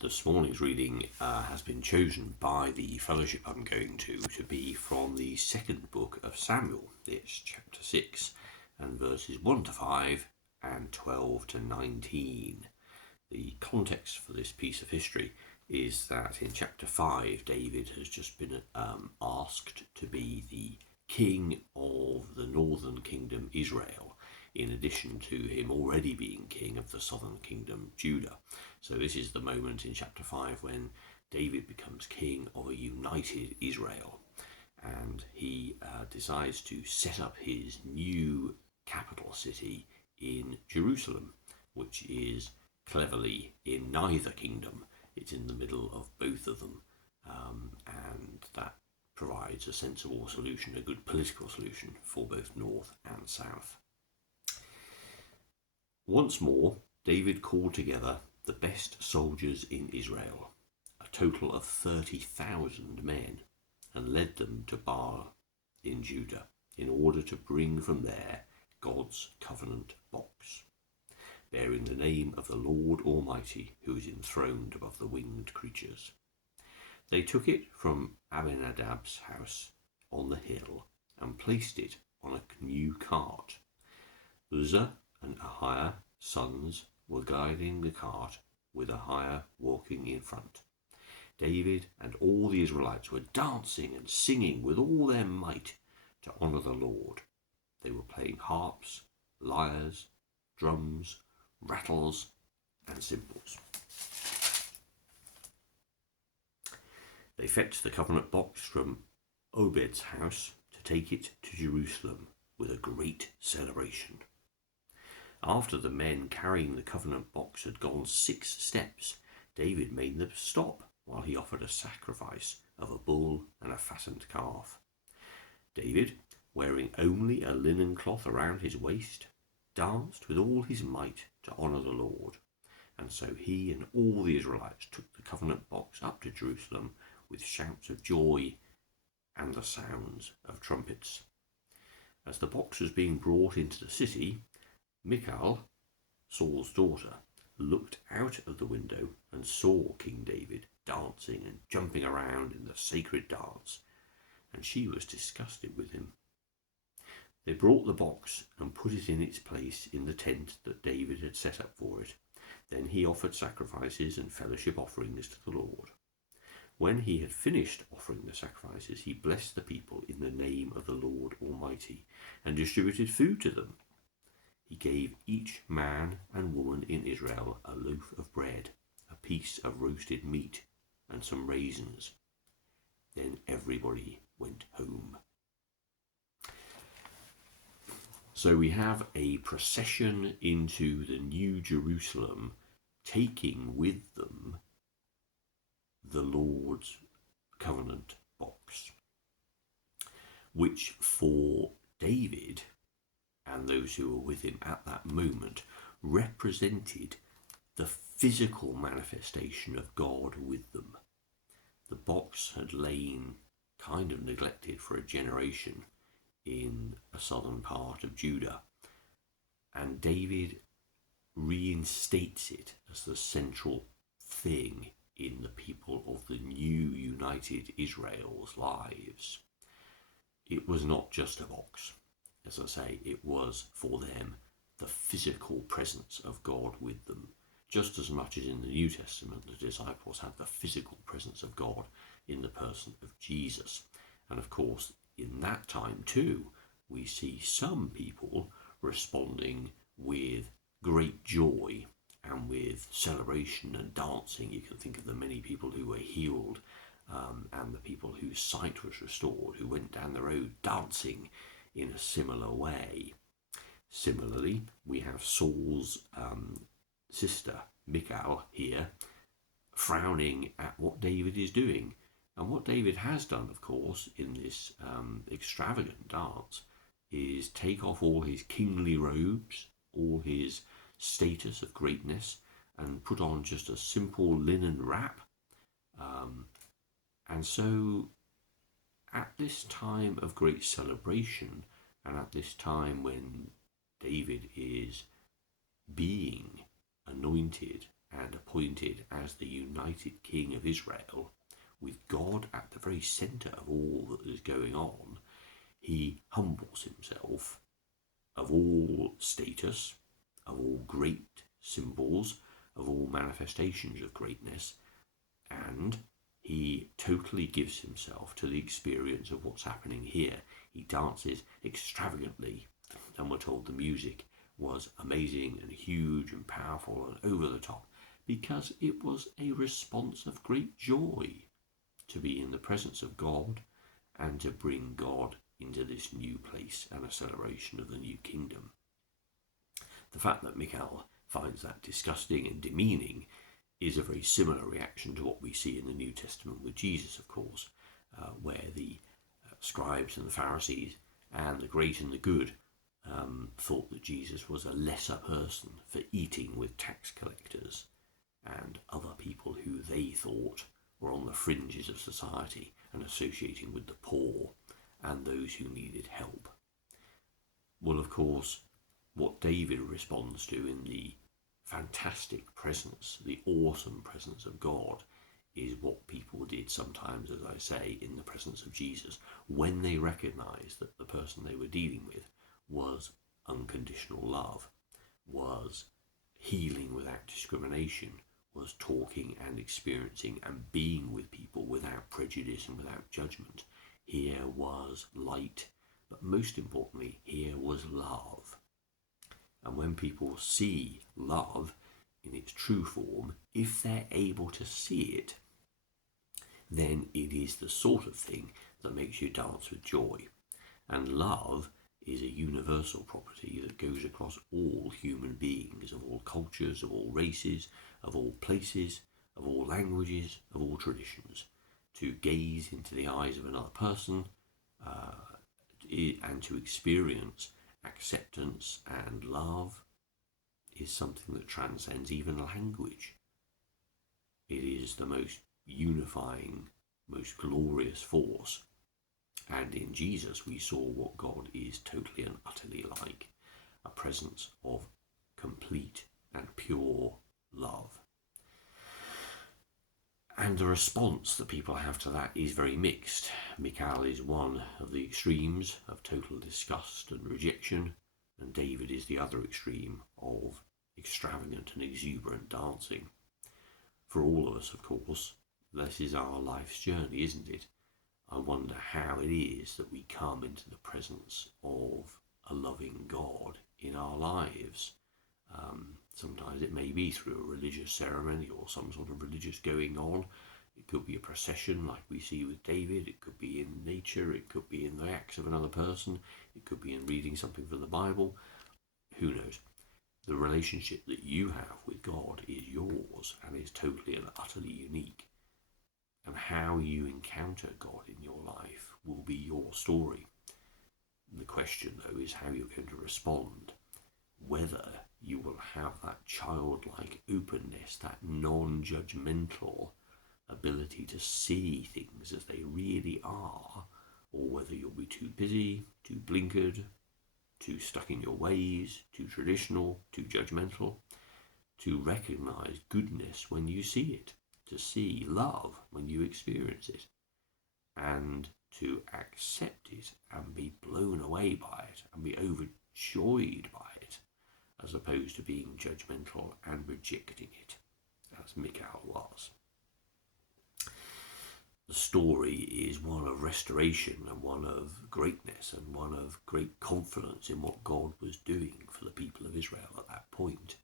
This morning's reading has been chosen by the fellowship I'm going to be from the second book of Samuel. It's chapter 6 and verses 1 to 5 and 12 to 19. The context for this piece of history is that in chapter 5, David has just been asked to be the king of the northern kingdom Israel, in addition to him already being king of the southern kingdom Judah. So this is the moment in chapter 5 when David becomes king of a united Israel, and he decides to set up his new capital city in Jerusalem, which is cleverly in neither kingdom. It's in the middle of both of them, and that provides a sensible solution, a good political solution for both north and south. Once more, David called together the best soldiers in Israel, a total of 30,000 men, and led them to Baal in Judah in order to bring from there God's covenant box, bearing the name of the Lord Almighty, who is enthroned above the winged creatures. They took it from Abinadab's house on the hill and placed it on a new cart. Uzzah and Ahiah, sons, were guiding the cart, with Ahiah walking in front. David and all the Israelites were dancing and singing with all their might to honour the Lord. They were playing harps, lyres, drums, rattles, and cymbals. They fetched the covenant box from Obed's house to take it to Jerusalem with a great celebration. After the men carrying the covenant box had gone 6 steps, David made them stop while he offered a sacrifice of a bull and a fattened calf. David, wearing only a linen cloth around his waist, danced with all his might to honour the Lord. And so he and all the Israelites took the covenant box up to Jerusalem with shouts of joy and the sounds of trumpets. As the box was being brought into the city, Michal, Saul's daughter, looked out of the window and saw King David dancing and jumping around in the sacred dance, and she was disgusted with him. They brought the box and put it in its place in the tent that David had set up for it. Then he offered sacrifices and fellowship offerings to the Lord. When he had finished offering the sacrifices, he blessed the people in the name of the Lord Almighty and distributed food to them. He gave each man and woman in Israel a loaf of bread, a piece of roasted meat, and some raisins. Then everybody went home. So we have a procession into the New Jerusalem, taking with them the Lord's covenant box, which for David and those who were with him at that moment represented the physical manifestation of God with them. The box had lain kind of neglected for a generation in a southern part of Judah, and David reinstates it as the central thing in the people of the new united Israel's lives. It was not just a box. As I say, it was for them the physical presence of God with them, just as much as in the New Testament the disciples had the physical presence of God in the person of Jesus. And of course, in that time too, we see some people responding with great joy and with celebration and dancing. You can think of the many people who were healed and the people whose sight was restored, who went down the road dancing in a similar way. Similarly, we have Saul's sister, Michal, here, frowning at what David is doing. And what David has done, of course, in this extravagant dance, is take off all his kingly robes, all his status of greatness, and put on just a simple linen wrap. And so at this time of great celebration, and at this time when David is being anointed and appointed as the united king of Israel, with God at the very centre of all that is going on, he humbles himself of all status, of all great symbols, of all manifestations of greatness, and he totally gives himself to the experience of what's happening here. He dances extravagantly, and we're told the music was amazing and huge and powerful and over the top, because it was a response of great joy to be in the presence of God and to bring God into this new place and a celebration of the new kingdom. The fact that Michael finds that disgusting and demeaning is a very similar reaction to what we see in the New Testament with Jesus, of course, where the scribes and the Pharisees and the great and the good thought that Jesus was a lesser person for eating with tax collectors and other people who they thought were on the fringes of society and associating with the poor and those who needed help. Well, of course, what David responds to in the fantastic presence, the awesome presence of God, is what people did sometimes, as I say, in the presence of Jesus, when they recognized that the person they were dealing with was unconditional love, was healing without discrimination, was talking and experiencing and being with people without prejudice and without judgment. Here was light, but most importantly, here was love. And when people see love in its true form, if they're able to see it, then it is the sort of thing that makes you dance with joy. And love is a universal property that goes across all human beings, of all cultures, of all races, of all places, of all languages, of all traditions. To gaze into the eyes of another person and to experience acceptance and love is something that transcends even language. It is the most unifying, most glorious force. And in Jesus we saw what God is totally and utterly like, a presence of complete and pure love. And the response that people have to that is very mixed. Michal is one of the extremes of total disgust and rejection, and David is the other extreme of extravagant and exuberant dancing. For all of us, of course, this is our life's journey, isn't it? I wonder how it is that we come into the presence of a loving God in our lives. Sometimes it may be through a religious ceremony or some sort of religious going on. It could be a procession like we see with David. It could be in nature. It could be in the acts of another person. It could be in reading something from the Bible. Who knows? The relationship that you have with God is yours and is totally and utterly unique. And how you encounter God in your life will be your story. And the question, though, is how you're going to respond. Whether you will have that childlike openness, that non-judgmental ability to see things as they really are, or whether you'll be too busy, too blinkered, too stuck in your ways, too traditional, too judgmental, to recognize goodness when you see it, to see love when you experience it, and to accept it and be blown away by it and be overjoyed by it, as opposed to being judgmental and rejecting it, as Michael was. The story is one of restoration and one of greatness and one of great confidence in what God was doing for the people of Israel at that point.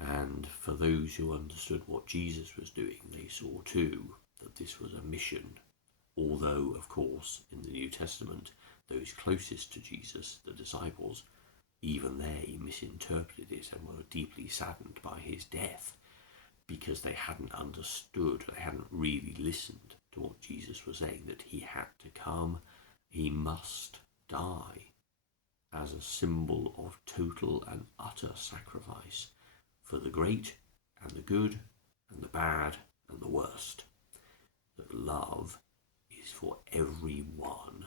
And for those who understood what Jesus was doing, they saw too that this was a mission. Although, of course, in the New Testament, those closest to Jesus, the disciples, even they misinterpreted it and were deeply saddened by his death because they hadn't understood, they hadn't really listened to what Jesus was saying, that he had to come, he must die as a symbol of total and utter sacrifice for the great and the good and the bad and the worst. That love is for everyone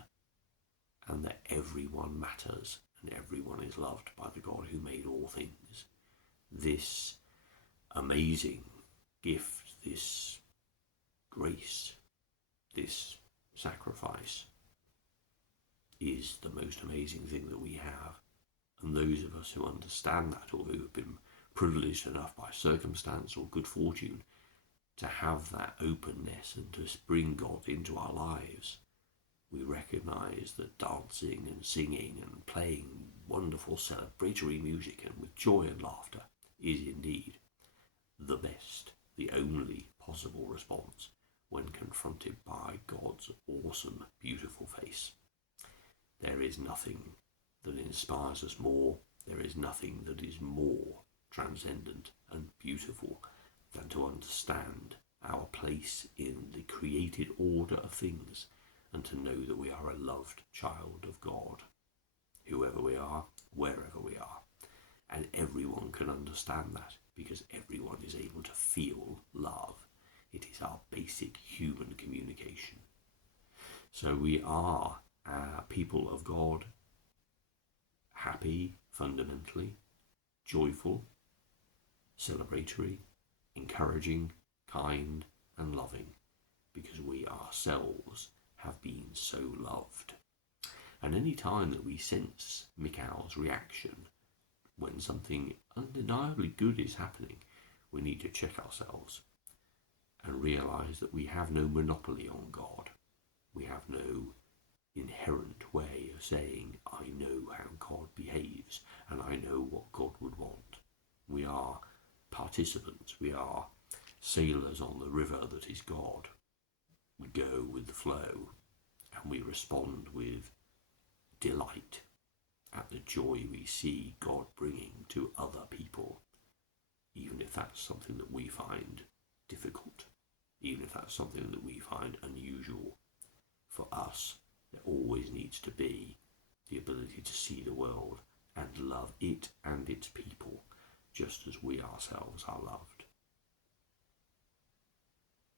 and that everyone matters and everyone is loved by the God who made all things. This amazing gift, this grace, this sacrifice is the most amazing thing that we have. And those of us who understand that, or who have been privileged enough by circumstance or good fortune to have that openness and to bring God into our lives, we recognize that dancing and singing and playing wonderful celebratory music and with joy and laughter is indeed the best, the only possible response when confronted by God's awesome, beautiful face. There is nothing that inspires us more, there is nothing that is more transcendent and beautiful than to understand our place in the created order of things and to know that we are a loved child of God, whoever we are, wherever we are. And everyone can understand that because everyone is able to feel love. It is our basic human communication. So we are people of God, happy fundamentally, joyful, celebratory, encouraging, kind and loving, because we ourselves have been so loved. And any time that we sense Mikhail's reaction when something undeniably good is happening, we need to check ourselves and realize that we have no monopoly on God. We have no inherent way of saying, I know how God behaves and I know what God would want. We are participants. We are sailors on the river that is God. We go with the flow and we respond with delight at the joy we see God bringing to other people, even if that's something that we find difficult, even if that's something that we find unusual. For us, there always needs to be the ability to see the world and love it and its people just as we ourselves are loved.